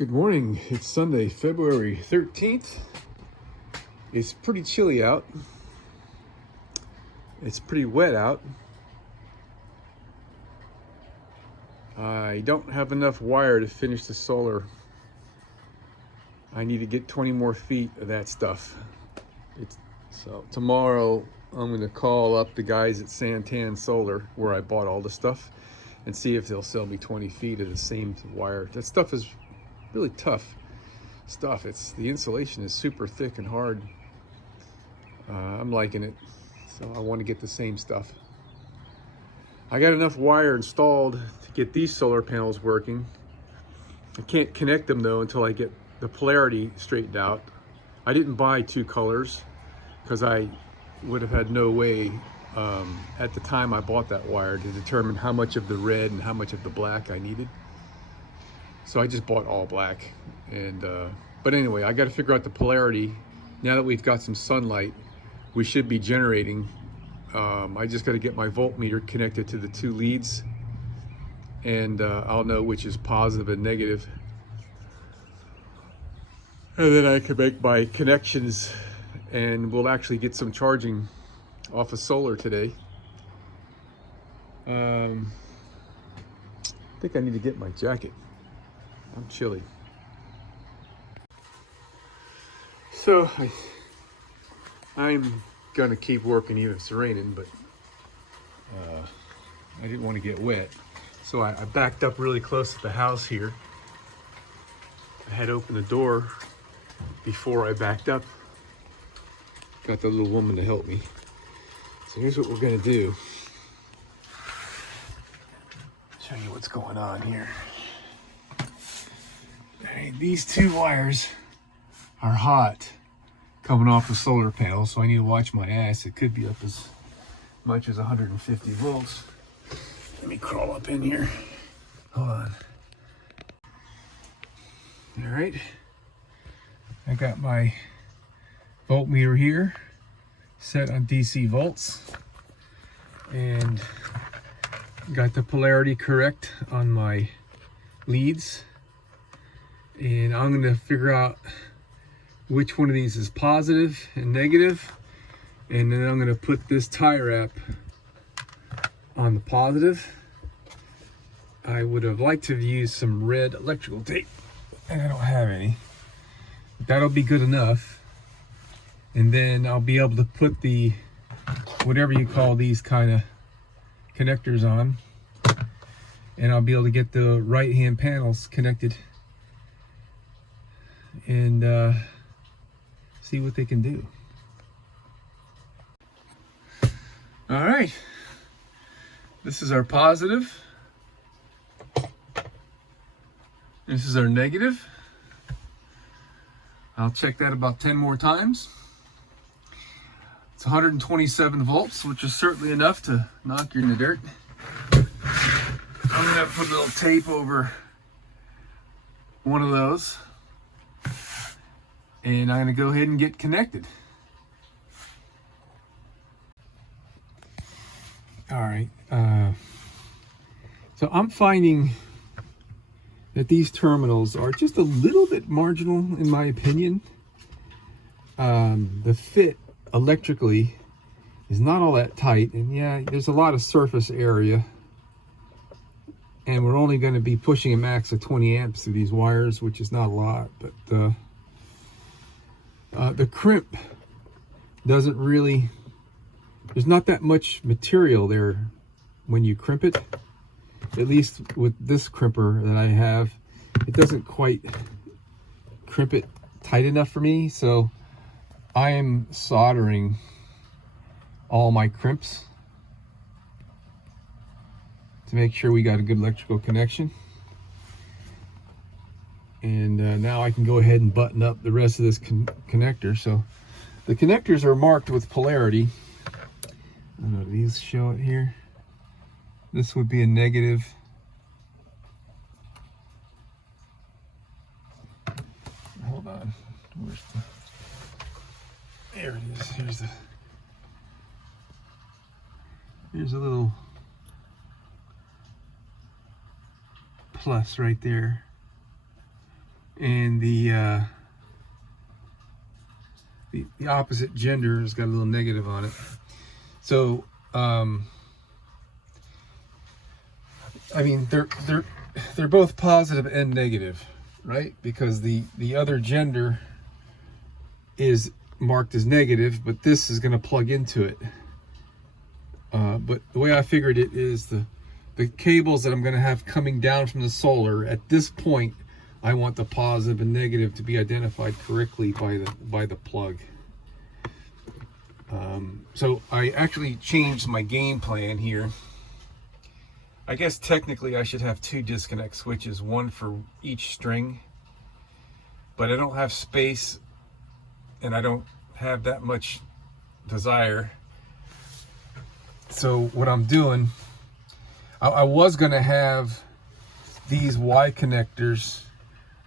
Good morning. It's Sunday, February 13th. It's pretty chilly out. It's pretty wet out. I don't have enough wire to finish the solar. I need to get 20 more feet of that stuff. So tomorrow I'm going to call up the guys at Santan Solar where I bought all the stuff and see if they'll sell me 20 feet of the same wire. That stuff is really tough stuff. The insulation is super thick and hard. I'm liking it, so I want to get the same stuff. I got enough wire installed to get these solar panels working. I can't connect them though until I get the polarity straightened out. I didn't buy two colors because I would have had no way at the time I bought that wire to determine how much of the red and how much of the black I needed. So I just bought all black. But anyway, I got to figure out the polarity. Now that we've got some sunlight, we should be generating. I just got to get my voltmeter connected to the two leads, and I'll know which is positive and negative. And then I can make my connections, and we'll actually get some charging off of solar today. I think I need to get my jacket. I'm chilly. So I'm gonna keep working even if it's raining, but I didn't want to get wet. So I backed up really close to the house here. I had opened the door before I backed up. Got the little woman to help me. So here's what we're gonna do. Show you what's going on here. Hey, these two wires are hot coming off the solar panel, so I need to watch my ass. It could be up as much as 150 volts. Let me crawl up in here. Hold on. All right. I got my voltmeter here set on DC volts and got the polarity correct on my leads. And I'm going to figure out which one of these is positive and negative, and then I'm going to put this tie wrap on the positive. I would have liked to have used some red electrical tape, and I don't have any. That'll be good enough, and then I'll be able to put the whatever you call these kind of connectors on, and I'll be able to get the right hand panels connected and see what they can do. All right, this is our positive. This is our negative. I'll check that about 10 more times. It's 127 volts, which is certainly enough to knock you in the dirt. I'm gonna put a little tape over one of those, and I'm gonna go ahead and get connected. All right, so I'm finding that these terminals are just a little bit marginal in my opinion. The fit electrically is not all that tight, and yeah, there's a lot of surface area, and we're only going to be pushing a max of 20 amps through these wires, which is not a lot, but the crimp doesn't really, there's not that much material there when you crimp it. At least with this crimper that I have, it doesn't quite crimp it tight enough for me, so I am soldering all my crimps to make sure we got a good electrical connection. And now I can go ahead and button up the rest of this connector. So the connectors are marked with polarity. I don't know, do these show it here? This would be a negative. Hold on. Where's there it is. Here's a little plus right there. and the opposite gender has got a little negative on it. So I mean, they're both positive and negative, right? Because the other gender is marked as negative, but this is going to plug into it. But the way I figured it is the cables that I'm going to have coming down from the solar, at this point I want the positive and negative to be identified correctly by the plug. So I actually changed my game plan here. I guess technically I should have 2 disconnect switches, one for each string, but I don't have space and I don't have that much desire. So what I'm doing, I was going to have these Y connectors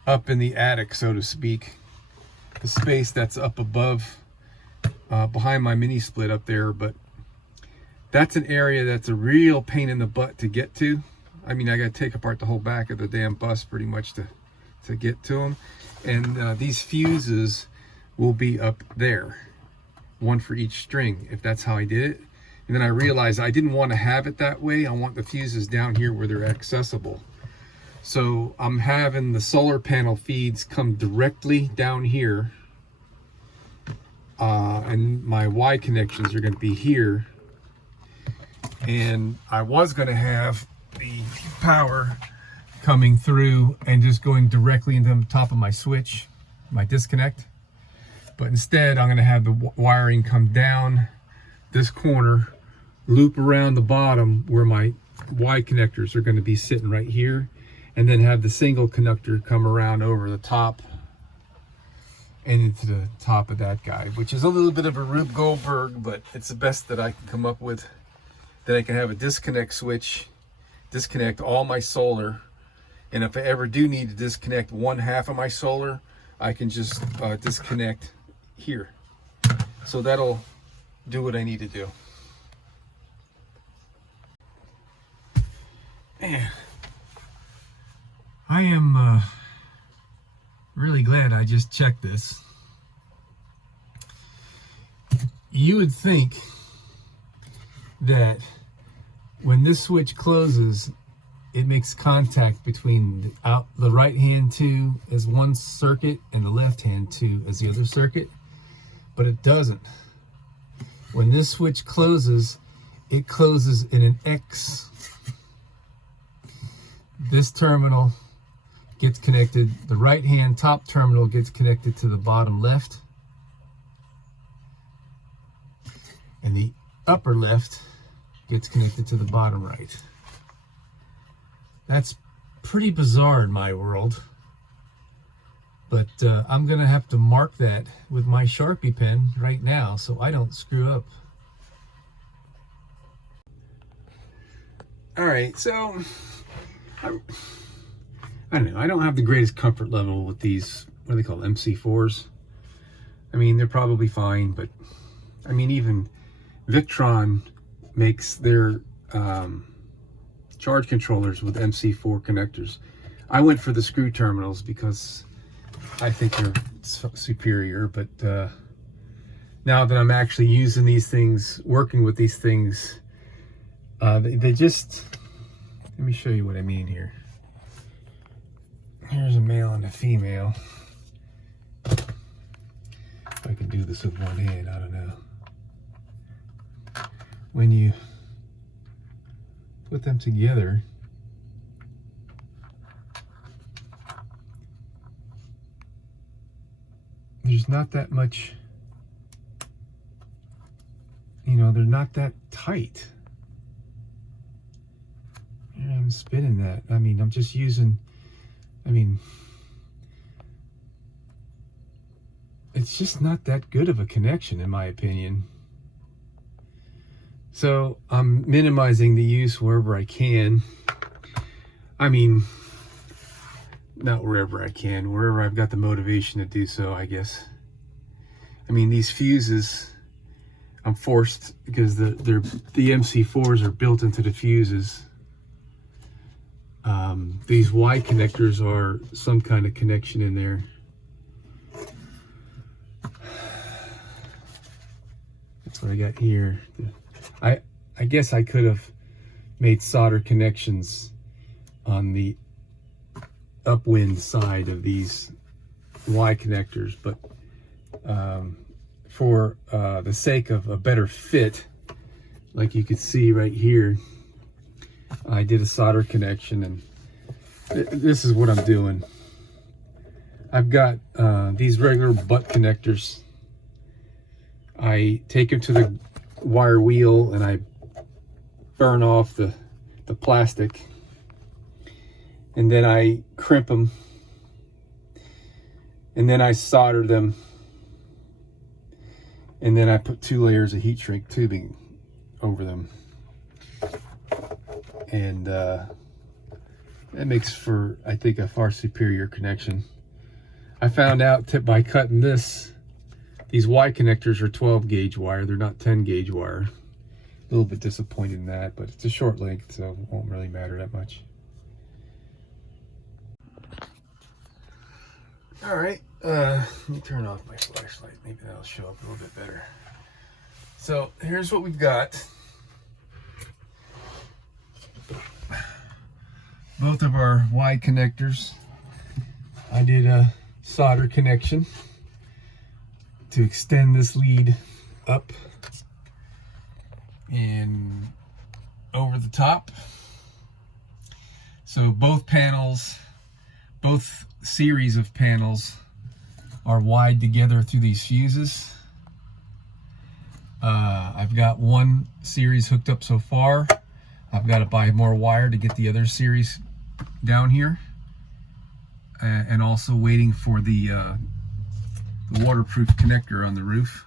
up in the attic, so to speak, the space that's up above, behind my mini split up there, but that's an area that's a real pain in the butt to get to. I mean, I got to take apart the whole back of the damn bus pretty much to get to them. And these fuses will be up there, one for each string, if that's how I did it. And then I realized I didn't want to have it that way. I want the fuses down here where they're accessible. So I'm having the solar panel feeds come directly down here. And my Y connections are going to be here. And I was going to have the power coming through and just going directly into the top of my switch, my disconnect. But instead, I'm going to have the wiring come down this corner, loop around the bottom where my Y connectors are going to be sitting right here, and then have the single connector come around over the top and into the top of that guy, which is a little bit of a Rube Goldberg, but it's the best that I can come up with. Then I can have a disconnect switch, disconnect all my solar, and if I ever do need to disconnect one half of my solar, I can just disconnect here. So that'll do what I need to do. Man, I am really glad I just checked this. You would think that when this switch closes, it makes contact between the right hand 2 as one circuit and the left hand 2 as the other circuit, but it doesn't. When this switch closes, it closes in an X. This terminal gets connected, the right hand top terminal gets connected to the bottom left, and the upper left gets connected to the bottom right. That's pretty bizarre in my world, but I'm gonna have to mark that with my Sharpie pen right now so I don't screw up. All right, so I don't know, I don't have the greatest comfort level with these, what do they call MC4s? I mean, they're probably fine, but I mean, even Victron makes their charge controllers with MC4 connectors. I went for the screw terminals because I think they're superior, but now that I'm actually using these things, working with these things, they just, let me show you what I mean here. Here's a male and a female. If I can do this with one hand, I don't know. When you put them together, there's not that much, you know, they're not that tight. Here I'm spinning that. I mean, I'm just using, I mean, it's just not that good of a connection in my opinion. So I'm minimizing the use wherever I can. I mean, not wherever I can, wherever I've got the motivation to do so, I guess. I mean, these fuses, I'm forced because the MC4s are built into the fuses. These Y connectors are some kind of connection in there. That's what I got here. I guess I could have made solder connections on the upwind side of these Y connectors, but for the sake of a better fit, like you can see right here, I did a solder connection, and this is what I'm doing. I've got these regular butt connectors. I take them to the wire wheel and I burn off the plastic, and then I crimp them, and then I solder them, and then I put 2 layers of heat shrink tubing over them, and that makes for, I think, a far superior connection. I found out by cutting these Y connectors are 12 gauge wire, they're not 10 gauge wire. A little bit disappointed in that, but it's a short length, so it won't really matter that much. All right, let me turn off my flashlight. Maybe that'll show up a little bit better. So here's what we've got. Both of our Y connectors. I did a solder connection to extend this lead up and over the top. So both panels, both series of panels are wired together through these fuses. I've got one series hooked up so far. I've got to buy more wire to get the other series down here, and also waiting for the waterproof connector on the roof.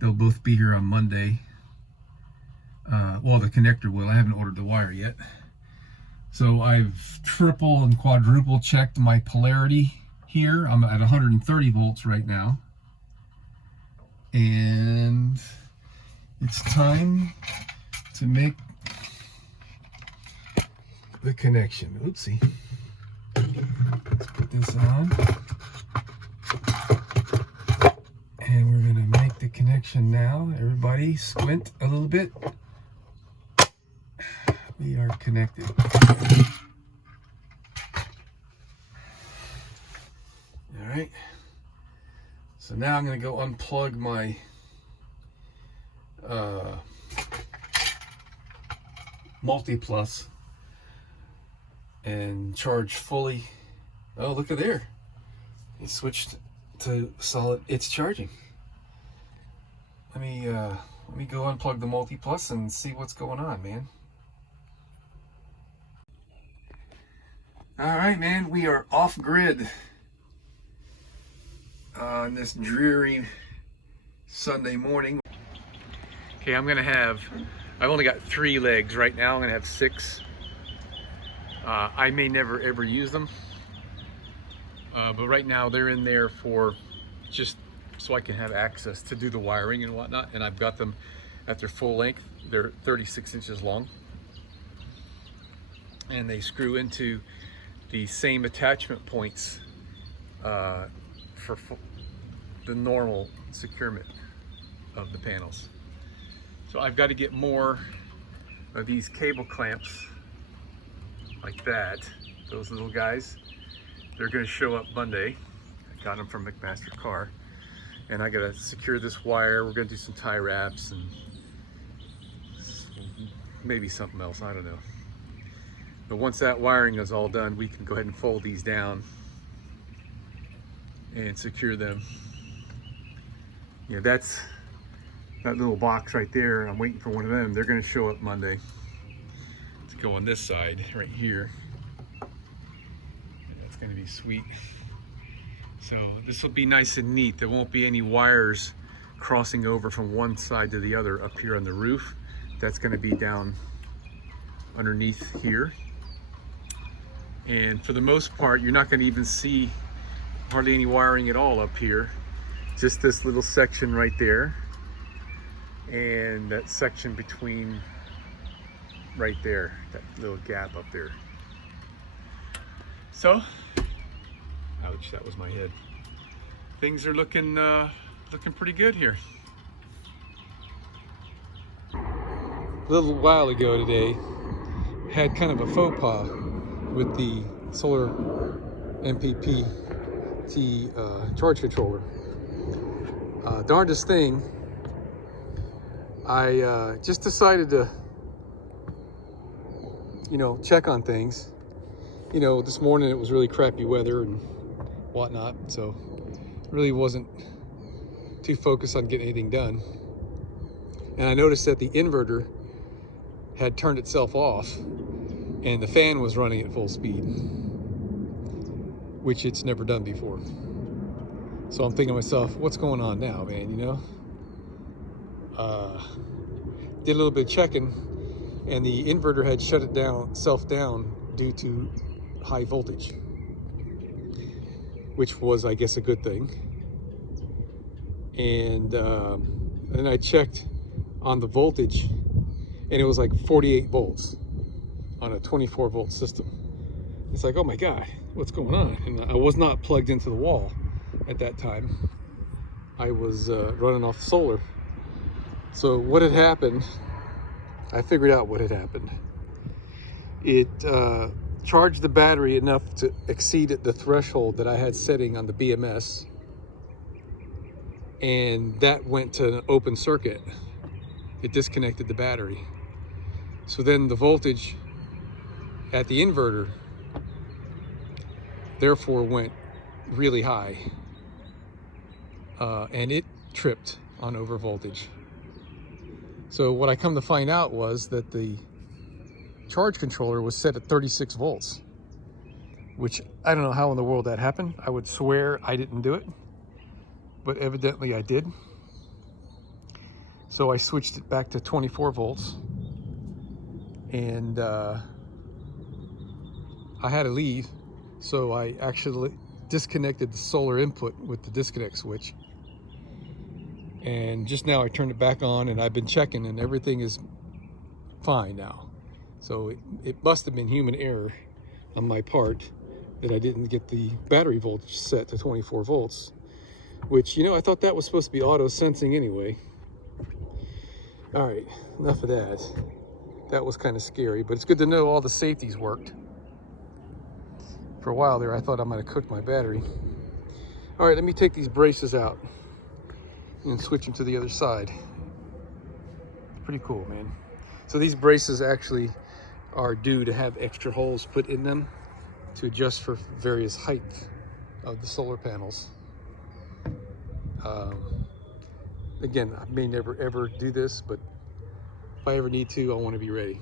They'll both be here on Monday. Well, the connector will. I haven't ordered the wire yet. So I've triple and quadruple checked my polarity here. I'm at 130 volts right now. And it's time to make the connection. Oopsie. Let's put this on. And we're gonna make the connection now. Everybody squint a little bit. We are connected. All right. So now I'm gonna go unplug my multi-plus and charge fully. Oh, look at there. It switched to solid. It's charging. Let me go unplug the multi-plus and see what's going on, man. All right, man, we are off grid on this dreary Sunday morning. Okay, I've only got 3 legs right now. I'm gonna have 6. I may never ever use them, but right now they're in there for just so I can have access to do the wiring and whatnot, and I've got them at their full length. They're 36 inches long, and they screw into the same attachment points for the normal securement of the panels. So I've got to get more of these cable clamps like that. Those little guys, they're going to show up Monday. I got them from McMaster Car, and I got to secure this wire. We're going to do some tie wraps and maybe something else, I don't know. But once that wiring is all done, we can go ahead and fold these down and secure them. Yeah, that's that little box right there. I'm waiting for one of them. They're going to show up Monday. Let's go on this side right here. That's going to be sweet. So this will be nice and neat. There won't be any wires crossing over from one side to the other up here on the roof. That's going to be down underneath here. And for the most part, you're not going to even see hardly any wiring at all up here. Just this little section right there, and that section between right there, that little gap up there. So, ouch, that was my head. Things are looking pretty good here. A little while ago today, had kind of a faux pas with the solar MPPT charge controller. Darndest thing, I just decided to, check on things. This morning it was really crappy weather and whatnot, so really wasn't too focused on getting anything done. And I noticed that the inverter had turned itself off and the fan was running at full speed, which it's never done before. So I'm thinking to myself, what's going on now, man, Did a little bit of checking, and the inverter had shut itself down due to high voltage, which was, I guess, a good thing. And then I checked on the voltage, and it was like 48 volts on a 24 volt system. It's like, oh my God, what's going on? And I was not plugged into the wall at that time. I was running off solar. So what had happened, I figured out what had happened. It charged the battery enough to exceed the threshold that I had setting on the BMS, and that went to an open circuit. It disconnected the battery. So then the voltage at the inverter therefore went really high, and it tripped on over voltage. So what I come to find out was that the charge controller was set at 36 volts, which I don't know how in the world that happened. I would swear I didn't do it, but evidently I did. So I switched it back to 24 volts, and I had to leave. So I actually disconnected the solar input with the disconnect switch. And just now I turned it back on, and I've been checking, and everything is fine now. So it must have been human error on my part that I didn't get the battery voltage set to 24 volts, which, I thought that was supposed to be auto sensing anyway. All right, enough of that. That was kind of scary, but it's good to know all the safeties worked. For a while there, I thought I might have cooked my battery. All right, let me take these braces out and switch them to the other side. Pretty cool, man. So these braces actually are due to have extra holes put in them to adjust for various heights of the solar panels. Again, I may never ever do this, but if I ever need to, I want to be ready.